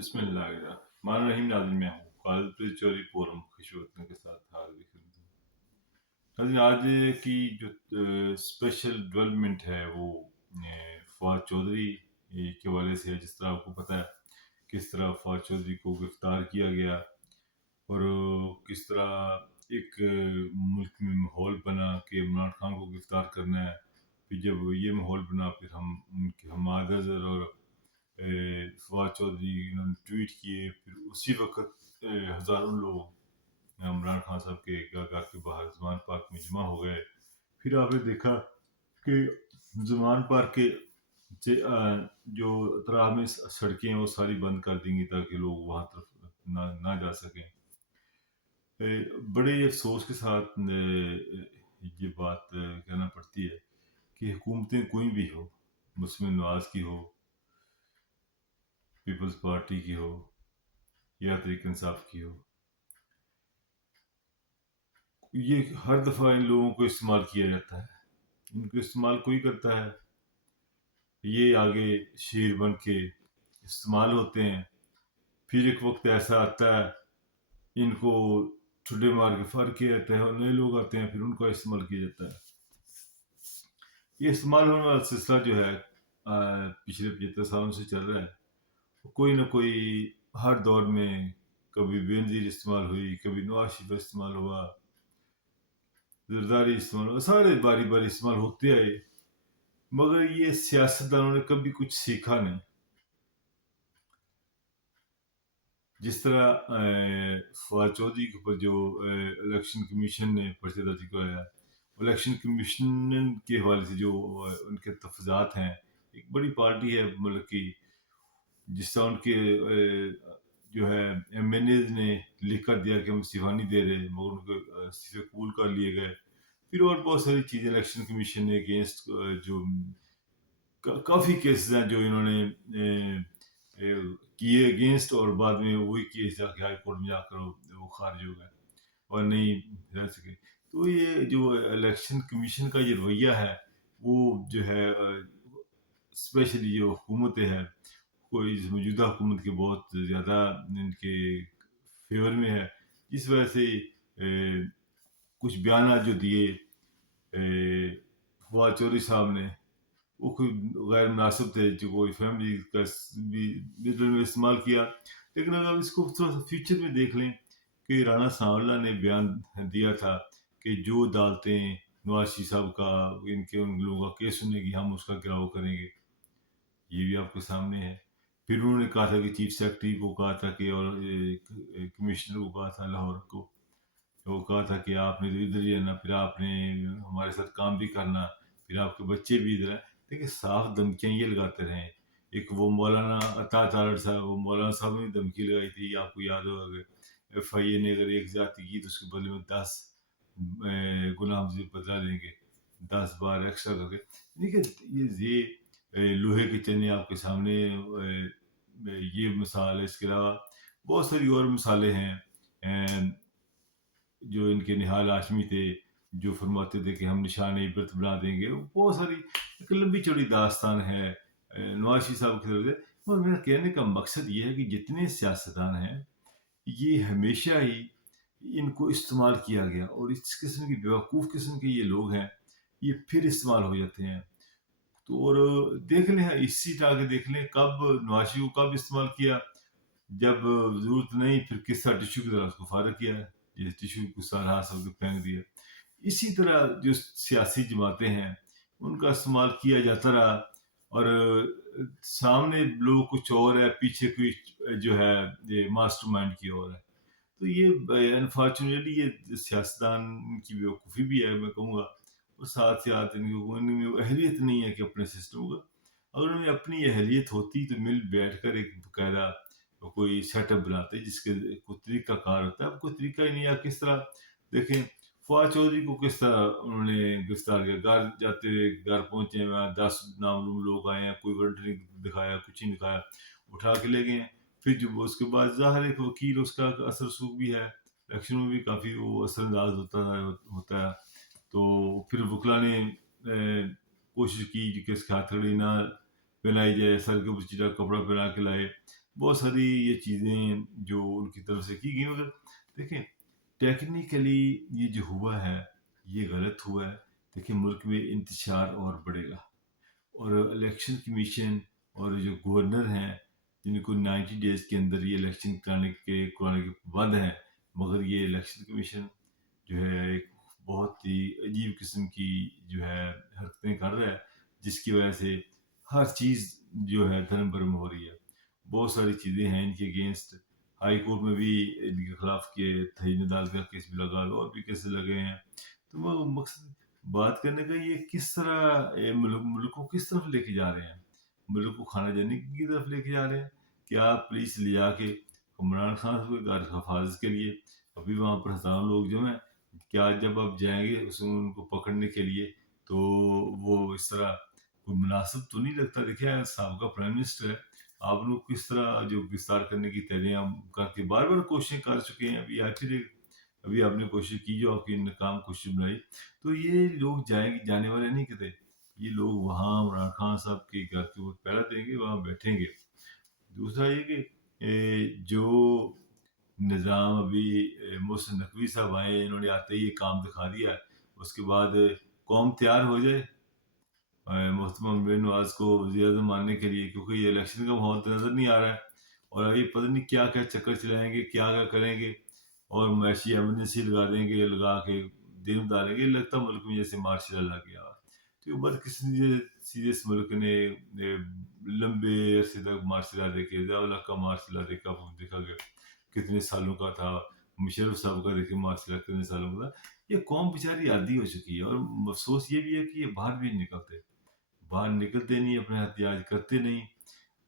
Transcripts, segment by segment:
बिस्मिल्लाहिर्रहमानिर्रहीम। नाज़रीन, मैं हूँ खालिद चौधरी पूरम खुशवतन के साथ हाजिर खिदमत हूँ। नाज़रीन, आज की जो स्पेशल डेवलपमेंट है वो फवाद चौधरी के हवाले से है। जिस तरह आपको पता है किस तरह फवाद चौधरी को गिरफ्तार किया गया और किस तरह एक मुल्क में माहौल बना कि इमरान खान को गिरफ्तार करना है। फिर जब ये माहौल बना फिर हम आदर और फवाद चौधरी इन्होंने ट्वीट किए। फिर उसी वक्त हज़ारों लोग इमरान खान साहब के घर के बाहर जमान पार्क में जमा हो गए। फिर आपने देखा कि जमान पार्क के जो अतराफ में सड़कें हैं वो सारी बंद कर देंगी ताकि लोग वहाँ तरफ ना जा सकें। बड़े अफसोस के साथ ये बात कहना पड़ती है कि हुकूमतें कोई भी हो, मुस्लिम नवाज की हो, पीपल्स पार्टी की हो या तहरीक इंसाफ की हो, ये हर दफ़ा इन लोगों को इस्तेमाल किया जाता है। इनको इस्तेमाल कोई करता है, ये आगे शेर बन के इस्तेमाल होते हैं। फिर एक वक्त ऐसा आता है इनको ठुड्डे मार के फर किया जाता है और नए लोग आते हैं, फिर उनका इस्तेमाल किया जाता है। ये इस्तेमाल होने वाला सिलसिला जो है पिछले 75 सालों से चल रहा है। कोई ना कोई हर दौर में कभी बेनज़ीर इस्तेमाल हुई, कभी नवाज शरीफ इस्तेमाल हुआ, जरदारी इस्तेमाल हुआ, सारे बारी बारी इस्तेमाल होते आए। मगर ये सियासतदानों ने कभी कुछ सीखा नहीं। जिस तरह फवाद चौधरी के ऊपर जो इलेक्शन कमीशन ने पर्चा दर्ज कराया, इलेक्शन कमीशन के हवाले से जो उनके तफजात हैं, एक बड़ी पार्टी है मुल्क की, जिस तरह उनके जो है MNAs ने लिख कर दिया कि हम इस्तीफा नहीं दे रहे, मगर उनको इस्तीफे कबूल कर लिए गए। फिर और बहुत सारी चीज़ें इलेक्शन कमीशन ने अगेंस्ट जो काफ़ी केसेस हैं जो इन्होंने किए अगेंस्ट, और बाद में वही केस जाके हाई कोर्ट में जाकर वो खारिज हो गए और नहीं रह सके। तो ये जो इलेक्शन कमीशन का ये रवैया है वो जो है स्पेशली जो हुकूमतें हैं, कोई मौजूदा हुकूमत के बहुत ज़्यादा इनके फेवर में है, इस वजह से कुछ बयान जो दिए फवाद चौधरी साहब ने वो कोई गैर मुनासिब थे, जो कोई फैमिली का भी मिडल में इस्तेमाल किया। लेकिन अगर इसको थोड़ा सा फ्यूचर में देख लें कि राणा सांवला ने बयान दिया था कि जो अदालतें नवाज शरीफ साहब का इनके उन लोगों का केस सुनेगी हम उसका गिराव करेंगे, ये भी आपके सामने है। फिर उन्होंने कहा था कि चीफ सेक्रेटरी को कहा था कि और कमिश्नर को कहा था लाहौर को, वो कहा था कि आपने तो इधर ही रहना, फिर आपने हमारे साथ काम भी करना, फिर आपके बच्चे भी इधर हैं। देखिए साफ धमकियाँ ये लगाते रहे। एक वो मौलाना अता तारड़ साहब, वो मौलाना साहब ने धमकी लगाई थी, आपको याद होगा कि FIA ने अगर एक जाति की तो उसके बदले में 10 गुलाम से बदला लेंगे, 10 बार एक्स्ट्रा करके। देखिए ये लोहे के चने आपके सामने ये मिसाल है। इसके अलावा बहुत सारी और मिसालें हैं जो इनके निहाल हाशमी थे, जो फरमाते थे कि हम निशान इबरत बना देंगे। बहुत सारी एक लंबी चौड़ी दास्तान है नवाज शरीफ साहब की तरफ से। और मेरा कहने का मकसद ये है कि जितने सियासतदान हैं ये हमेशा ही इनको इस्तेमाल किया गया, और इस किस्म की बेवकूफ़ किस्म के ये लोग हैं, ये फिर इस्तेमाल हो जाते हैं। तो और देख लें, इसी तरह के देख लें कब नवाज शरीफ को कब इस्तेमाल किया, जब ज़रूरत नहीं, फिर किस तरह टिश्यू की तरह उसको फारग किया है, ये टिश्यू को सारा सबको फेंक दिया। इसी तरह जो सियासी जमातें हैं उनका इस्तेमाल किया जाता रहा, और सामने लोग कुछ और है, पीछे कोई जो है ये मास्टरमाइंड की और है। तो ये अनफॉर्चुनेटली ये सियासतदान की बेवकूफ़ी भी है मैं कहूँगा, और साथ साथ इनमें अहलियत नहीं है कि अपने सिस्टम का, अगर उनमें अपनी अहलियत होती तो मिल बैठ कर एक बाकायदा कोई सेटअप बनाते जिसके कोई तरीका कार होता है। अब कोई तरीका ही नहीं है। किस तरह देखें फवाद चौधरी को किस तरह उन्होंने गिरफ्तार किया, घर जाते हुए घर पहुंचे, वहाँ 10 नामलूम लोग आए हैं, कोई वारंट नहीं दिखाया, कुछ नहीं दिखाया, उठा के ले गए हैं। फिर जो उसके बाद ज़ाहिर है कि वकील उसका असर सूख भी है, इलेक्शन में भी काफ़ी वो असरअंदाज होता है। तो फिर वकला ने कोशिश की कि इसके हथकड़ी ना पहनाई जाए, सर के ऊपर चीटा कपड़ा पहना के लाए, बहुत सारी ये चीज़ें जो उनकी तरफ से की गई, मगर देखें टेक्निकली ये जो हुआ है ये गलत हुआ है। देखिए मुल्क में इंतशार और बढ़ेगा, और इलेक्शन कमीशन और जो गवर्नर हैं जिनको 90 डेज के अंदर ये इलेक्शन कराने के बाद हैं, मगर ये इलेक्शन कमीशन जो है एक बहुत ही अजीब किस्म की जो है हरकतें कर रहा है, जिसकी वजह से हर चीज़ जो है धर्म भरम हो रही है। बहुत सारी चीज़ें हैं इनके अगेंस्ट, हाई कोर्ट में भी इनके खिलाफ के तहरीर अदालत का केस भी लगा, और भी केस लगे हैं। तो वो मकसद बात करने का ये किस तरह मुल्क को किस तरफ लेके जा रहे हैं, मुल्क को खाना जन्नत की तरफ लेके जा रहे हैं। क्या पुलिस ले जाके इमरान खान साहब के घर हिफाजत के लिए अभी वहाँ पर हज़ारों लोग जो हैं, क्या जब आप जाएंगे उनको पकड़ने के लिए तो वो इस तरह कोई मुनासिब तो नहीं लगता। देखिए साहब का प्राइम मिनिस्टर है, आप लोग किस तरह जो गिरफ्तार करने की तैयारियां करके बार बार कोशिशें कर चुके हैं, अभी आखिर अभी आपने कोशिश की जो आपकी नाकाम कोशिश बनाई। तो ये लोग जाएंगे, जाने वाले नहीं कहते, ये लोग वहाँ इमरान खान साहब के घर के ऊपर पहरा देंगे, वहाँ बैठेंगे। दूसरा ये कि जो निज़ाम अभी मोहसिन नकवी साहब आए, इन्होंने आते ही ये काम दिखा दिया, उसके बाद कौम तैयार हो जाए मोहतरमा बिन नवाज को वज़ीर-ए-आज़म मानने के लिए, क्योंकि ये इलेक्शन का माहौल तो नज़र नहीं आ रहा है, और अभी पता नहीं क्या क्या चक्कर चलाएंगे, क्या क्या करेंगे, और मैशी एमरजेंसी लगा देंगे, लगा के दिन डालेंगे, लगता मुल्क में जैसे मार्शल लॉ लग गया। तो बदकिस्मती से इस मुल्क ने लंबे अरसे तक मार्शल लॉ देखे, ज़िया-उल हक का मार्शल लॉ देखा, वो देखा गया कितने सालों का था, मुशर्रफ साहब का देखिए मार्शल लॉ कितने सालों का था। ये कौम बेचारी आदी हो चुकी है, और अफसोस ये भी है कि ये बाहर भी नहीं निकलते, बाहर निकलते नहीं, अपने एहतियाज करते नहीं।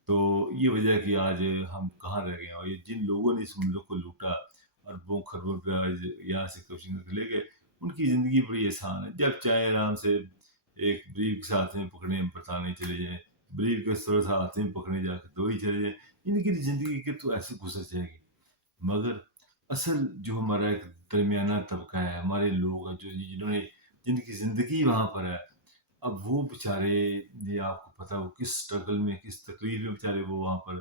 तो ये वजह है कि आज हम कहाँ रह गए हैं, और ये जिन लोगों ने इस मुल्क को लूटा, अरबों खरबों रुपया आज यहाँ से कब्जे करके ले गए, उनकी ज़िंदगी बड़ी आसान है, जब चाहे आराम से एक ब्रीफ के साथ में पकड़े बरताने चले जाएं, ब्रीफ के साथ में पकड़े जाकर दो ही चले जाएं, इनकी ज़िंदगी के तो ऐसे गुजर जाएगी। मगर असल जो हमारा एक दरमियाना तबका है, हमारे लोग हैं जो जिन्होंने जिनकी ज़िंदगी वहाँ पर है, अब वो बेचारे, ये आपको पता है वो किस स्ट्रगल में, किस तकलीफ में बेचारे वो वहाँ पर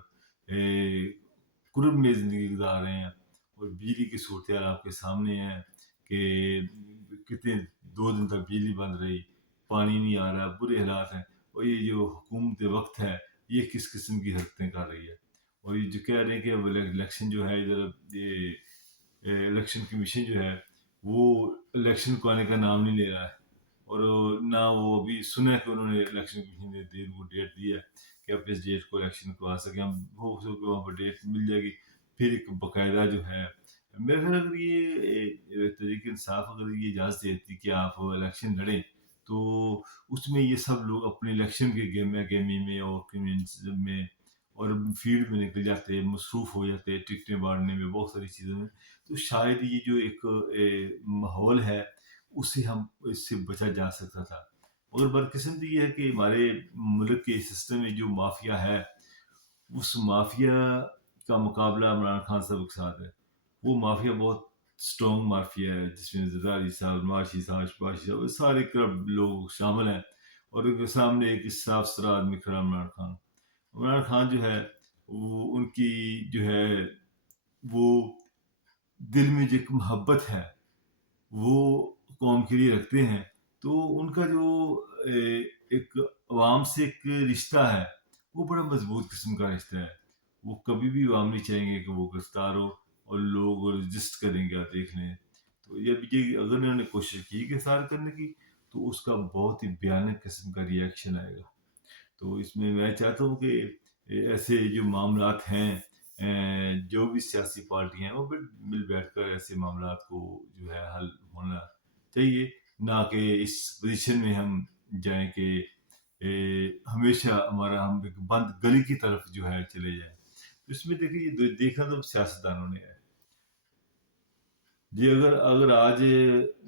कुर्ब में ज़िंदगी गुजार रहे हैं। और बिजली की सूरत हाल आपके सामने है कि कितने 2 दिन तक बिजली बंद रही, पानी नहीं आ रहा, बुरे हालात हैं। और ये जो हुकूमत वक्त है, ये किस किस्म की हरकतें कर रही है। और ये जो कह रहे हैं कि अब इलेक्शन जो है इधर, ये इलेक्शन कमीशन जो है वो इलेक्शन को आने का नाम नहीं ले रहा है, और ना वो अभी सुना है कि उन्होंने इलेक्शन कमीशन ने दिन को डेट दी है कि आप इस डेट को इलेक्शन करवा सकें, हम हो सके वहाँ पर डेट मिल जाएगी। फिर एक बाकायदा जो है, मेरे ख्याल अगर ये तरीके इंसाफ अगर ये इजाज़त देती कि आप इलेक्शन लड़ें, तो उसमें ये सब लोग अपने इलेक्शन के गेमी में और कम्युनिज्म में और फील्ड में निकल जाते, मसरूफ़ हो जाते, टिकटें बांटने में, बहुत सारी चीज़ों में। तो शायद ये जो एक माहौल है, उससे हम इससे बचा जा सकता था। मगर बदकिस्मती ये है कि हमारे मुल्क के सिस्टम में जो माफिया है, उस माफिया का मुकाबला इमरान खान साहब के साथ है। वो माफिया बहुत स्ट्रॉन्ग माफिया है, जिसमें जरदारी साहब, नवाशी साहब, शबाशी साहब, सारे करप्ट लोग शामिल हैं, और उनके सामने एक साफ सुथरा आदमी खड़ा इमरान खान। इमरान खान जो है वो उनकी जो है वो दिल में जो एक मोहब्बत है वो कौम के लिए रखते हैं। तो उनका जो एक अवाम से एक रिश्ता है, वो बड़ा मजबूत किस्म का रिश्ता है। वो कभी भी अवाम नहीं चाहेंगे कि वो गिरफ्तार हो, और लोग रजिस्ट करेंगे, आप देख लें। तो ये अगर उन्होंने कोशिश की गिरफ्तार करने की, तो उसका बहुत ही भयानक किस्म का रिएक्शन आएगा। तो इसमें मैं चाहता हूँ कि ऐसे जो मामलात हैं, जो भी सियासी पार्टियाँ हैं, वो मिल बैठकर ऐसे मामलात को जो है हल होना चाहिए, ना कि इस पोजीशन में हम जाएं कि हमेशा हमारा हम एक बंद गली की तरफ जो है चले जाएं। तो इसमें देखिए ये देखा तो सियासतदानों ने है जी। अगर अगर आज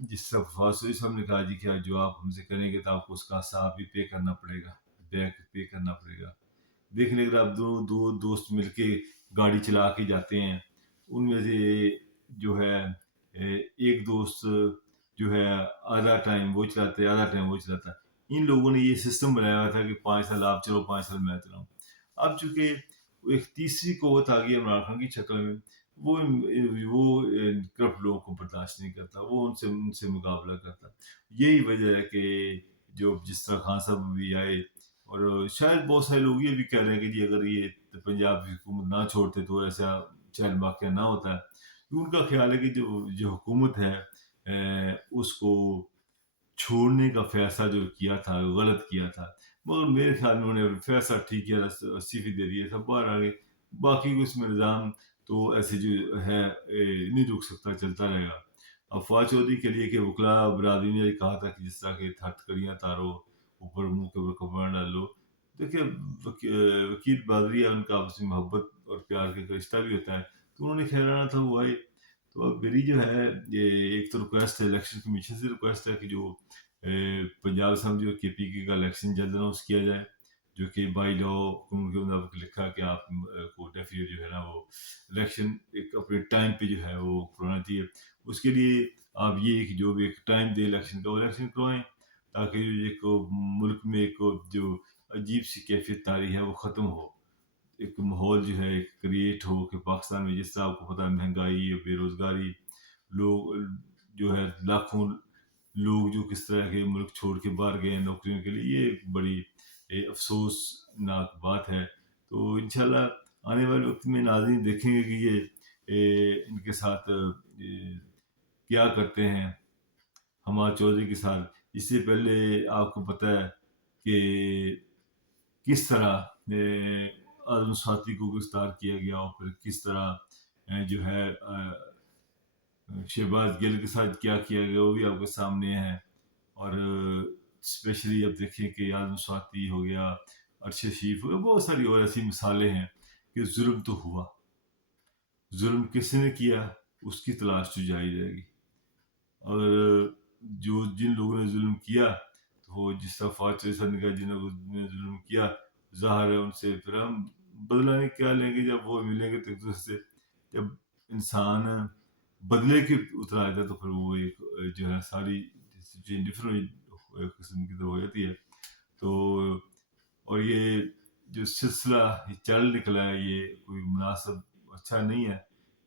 जिस तरह फासुई साहब ने कहा जी कि जो आप हमसे करेंगे तो आपको उसका हिसाब भी पे करना पड़ेगा, बैक पे करना पड़ेगा। देख लें, अगर आप दो दो दोस्त मिलके गाड़ी चला के जाते हैं, उनमें से जो है एक दोस्त जो है आधा टाइम वो चलाता है, आधा टाइम वो चलाता है। इन लोगों ने ये सिस्टम बनाया हुआ था कि 5 साल आप चलो, 5 साल मैं चलाऊं। अब चूंकि ایک تیسری قوت آ گئی عمران خان کی شکل میں، وہ کرپٹ لوگوں کو برداشت نہیں کرتا، وہ ان سے مقابلہ کرتا۔ یہی وجہ ہے کہ جو جس طرح خان صاحب بھی آئے، اور شاید بہت سارے لوگ یہ بھی کہہ رہے ہیں کہ جی اگر یہ پنجاب کی حکومت نہ چھوڑتے تو ایسا چین واقعہ نہ ہوتا ہے۔ ان کا خیال ہے کہ جو حکومت ہے اس کو چھوڑنے کا فیصلہ جو کیا تھا وہ غلط کیا تھا، مگر میرے خیال میں انہوں نے فیصلہ ٹھیک کیا، استعفی دے دیے، سب باہر آ گئے۔ باقی اس میں نظام تو ایسے جو ہے نہیں رک سکتا، چلتا رہے گا۔ اب فواد چودھری کے لیے کہ وکلا برادری نے کہا تھا کہ جس طرح کہ ہتھکڑیاں تارو، اوپر منہ کے اوپر کپڑا ڈالو، دیکھیے وکیل برادری ہے، ان کا آپس میں محبت اور پیار کا رشتہ بھی ہوتا ہے، تو انہوں نے خیرانہ تھا وہ آئے۔ تو اب میری جو ہے یہ ایک تو ریکویسٹ ہے، الیکشن کمیشن سے ریکویسٹ ہے کہ جو پنجاب اسمبلی اور کے پی کے کا الیکشن جلد اناؤنس کیا جائے، جو کہ بائی لا قانون کے مطابق لکھا کہ آپ کو ڈیفینیٹ جو ہے نا وہ الیکشن ایک اپنے ٹائم پہ جو ہے وہ کرانا چاہیے۔ اس کے لیے آپ یہ کہ جو بھی ایک ٹائم دے الیکشن کا، وہ الیکشن کروائیں، تاکہ جو ایک ملک میں ایک جو عجیب سی کیفیت طاری ہے وہ ختم ہو، ایک ماحول جو ہے ایک کریٹ ہو کہ پاکستان میں جس طرح آپ کو پتہ ہے مہنگائی، بے روزگاری، لوگ جو ہے لاکھوں لوگ جو کس طرح کے ملک چھوڑ کے باہر گئے ہیں نوکریوں کے لیے، یہ ایک بڑی افسوسناک بات ہے۔ تو انشاءاللہ آنے والے وقت میں ناظرین دیکھیں گے کہ یہ ان کے ساتھ کیا کرتے ہیں حماد چودھری کے ساتھ۔ اس سے پہلے آپ کو پتہ ہے کہ کس طرح آدم ساتھی کو گرفتار کیا گیا، اور پھر کس طرح جو ہے شہباز گل کے ساتھ کیا کیا گیا وہ بھی آپ کے سامنے ہے۔ اور اسپیشلی اب دیکھیں کہ آدم سواتی ہو گیا، ارشد شریف ہو گیا، بہت ساری اور ایسی مثالیں ہیں کہ ظلم تو ہوا، ظلم کس نے کیا اس کی تلاش تو جاری رہے گی۔ اور جن لوگوں نے ظلم کیا، تو وہ جس طرح فواد چودھری صاحب نے کہا جن لوگوں نے ظلم کیا، ظاہر ہے ان سے پھر ہم بدلہ نہیں کیا لیں گے جب وہ ملیں گے تو ایک دوسرے سے۔ جب انسان بدلے کے اتر آتا ہے تو پھر وہ ایک جو ہے ساری ڈفرنٹ قسم کی تو ہو جاتی ہے۔ تو اور یہ جو سلسلہ یہ چل نکلا ہے، یہ کوئی مناسب اچھا نہیں ہے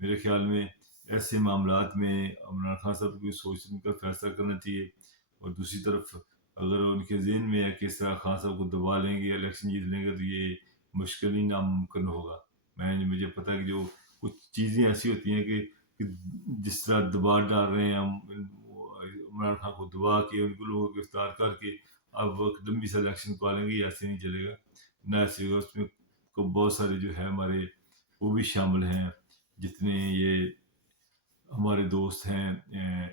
میرے خیال میں۔ ایسے معاملات میں عمران خان صاحب کو سوچ سمجھ کر فیصلہ کرنا چاہیے، اور دوسری طرف اگر ان کے ذہن میں ہے کہ اس طرح خان صاحب کو دبا لیں گے، الیکشن جیت لیں گے، تو یہ مشکل ہی ناممکن ہوگا۔ مجھے پتہ ہے کہ جو کچھ چیزیں ایسی ہوتی ہیں کہ جس طرح دبا ڈال رہے ہیں ہم عمران خان کو دبا کے ان کو لوگوں کو گرفتار کر کے اب لمبی سے الیکشن کو لیں گے، یہ ایسے نہیں چلے گا، نہ ایسے ہوگا۔ اس میں بہت سارے جو ہے ہمارے وہ بھی شامل ہیں، جتنے یہ ہمارے دوست ہیں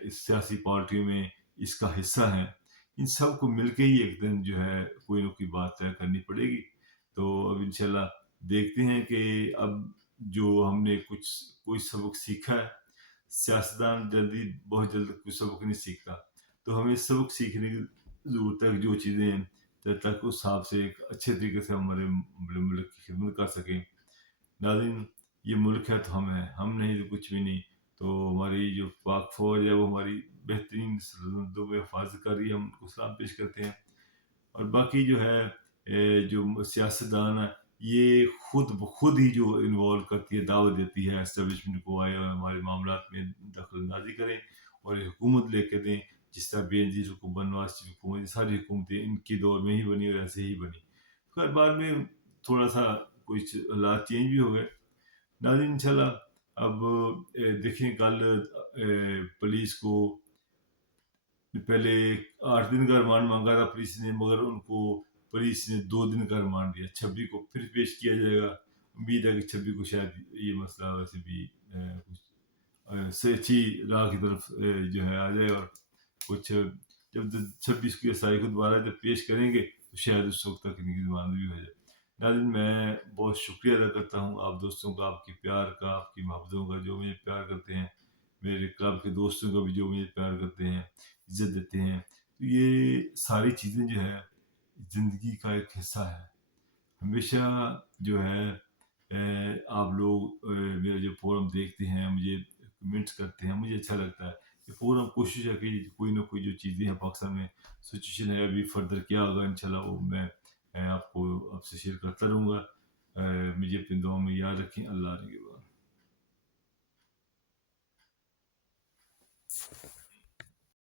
اس سیاسی پارٹیوں میں اس کا حصہ ہیں، ان سب کو مل کے ہی ایک دن جو ہے کوئی نہ کوئی بات طے کرنی پڑے گی۔ تو اب انشاءاللہ دیکھتے ہیں کہ اب جو ہم نے کوئی سبق سیکھا ہے۔ سیاستدان بہت جلد کوئی سبق نہیں سیکھتا، تو ہمیں سبق سیکھنے کی ضرورت ہے کہ جو چیزیں جب تک اس حساب سے ایک اچھے طریقے سے ہمارے ملک کی خدمت کر سکیں۔ ناظرین، یہ ملک ہے تو ہم نہیں تو کچھ بھی نہیں۔ تو ہماری جو پاک فوج ہے وہ ہماری بہترین سرحدوں میں حفاظت کر رہی ہے، ہم ان کو سلام پیش کرتے ہیں۔ اور باقی جو ہے جو سیاستدان ہے یہ خود بخود ہی جو انوالو کرتی ہے، دعوت دیتی ہے اسٹیبلشمنٹ کو آئے اور ہمارے معاملات میں دخل اندازی کریں اور حکومت لے کے دیں، جس طرح بے نظیر حکومت، نواز شریف حکومت، ساری حکومتیں ان کے دور میں ہی بنی اور ایسے ہی بنی۔ خیر بعد میں تھوڑا سا کچھ حالات چینج بھی ہو گئے۔ ناظرین انشاءاللہ اب دیکھیں کل پولیس کو پہلے 8 دن کا ریمانڈ مانگا تھا پولیس نے، مگر ان کو پولیس نے 2 دن کا ریمانڈ دیا، 26 کو پھر پیش کیا جائے گا۔ امید ہے کہ 26 کو شاید یہ مسئلہ ویسے بھی کچھ سے اچھی راہ کی طرف جو ہے آ جائے، اور کچھ جب 26 کی تاریخ کو دوبارہ جب پیش کریں گے تو شاید اس وقت تک ان کی ضمانت بھی ہو جائے۔ ناظرین میں بہت شکریہ ادا کرتا ہوں آپ دوستوں کا، آپ کی پیار کا، آپ کی محبتوں کا، جو مجھے پیار کرتے ہیں، میرے کلب کے دوستوں کا بھی جو مجھے پیار کرتے ہیں، عزت دیتے ہیں۔ تو یہ ساری چیزیں جو ہے زندگی کا ایک حصہ ہے۔ ہمیشہ جو ہے آپ لوگ میرے جو فورم دیکھتے ہیں، مجھے کمنٹس کرتے ہیں، مجھے اچھا لگتا ہے۔ یہ فورم کوشش ہے کہ کوئی نہ کوئی جو چیزیں ہیں پاکستان میں سچویشن ہے ابھی فردر کیا ہوگا، انشاءاللہ وہ میں آپ سے شیئر کرتا رہوں گا۔ مجھے اپنی دعاؤں میں یاد رکھیں. اللہ نے کے بعد.